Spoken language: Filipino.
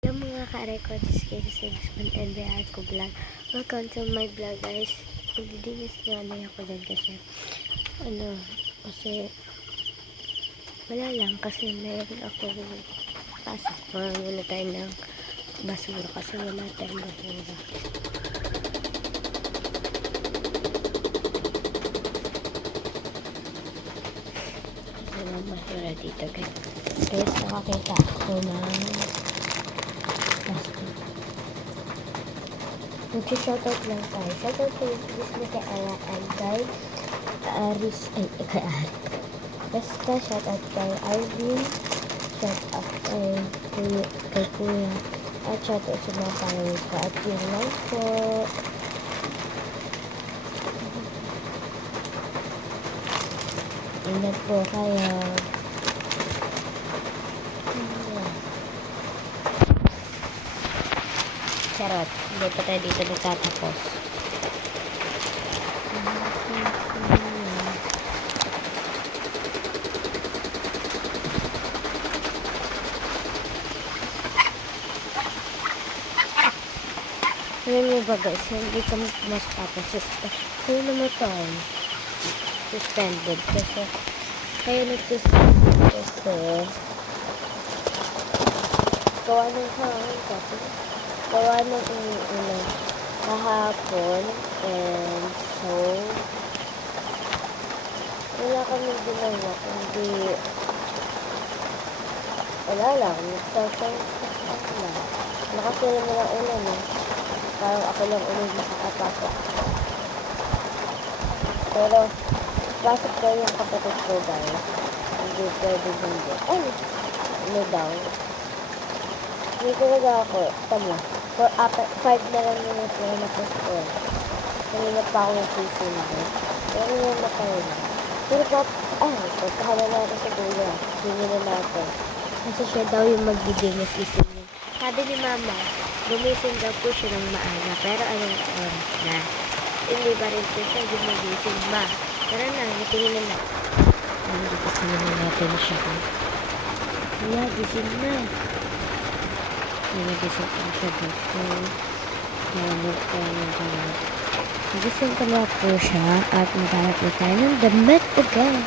Hello mga ka-records, kayo sa Guzman and Real ko vlog. Welcome to my vlog guys. Magdidinis na ako dyan kasi wala lang kasi mayroon ako pasok. Muna tayo ng basura kasi wala tayong basura. Wala basura dito guys. Guys, nakakita ako ng mag-shoutout lang tayo. Shoutout to Miss Micaela and kay Aris, kay Aris. Basta shoutout kay Arvin, shoutout kay Kuya, at shoutout sa mga followers ko. At yun lang po. Ingat po kayo. Charot, hindi pa tayo dito nagtatapos. Alam niyo ba guys, hindi kami tapos kaya naman tayo suspended kasi kaya nag-suspended kasi gawa ng hangin kasi gawa ng kahapon, and so wala kami ginawa kundi wala lang, nagsasang lang. Lakas na naman ang ulan parang ako lang ulit nakakapasok, pero pasok daw yung kapatid ko guys, hindi pwede hindi. Ay, ano daw, hindi talaga ako, tama. 5 na lang yung play na po school. Kanina pa ako nagsisimba. Pero yung matay na. Pero pagkahala natin sa kuya. Hindi na natin. Kasi siya daw yung magdidinis isingin. Sabi ni mama, gumising daw po siya ng maaga. Pero anong oras na? Hindi ba rin po siya gumagising ma? Tara na, gisingin na na. Gisingin na natin siya. Wala, gising na. Nagising ko siya dito. Nagising ko na po siya at maghanap po tayo ng damit again.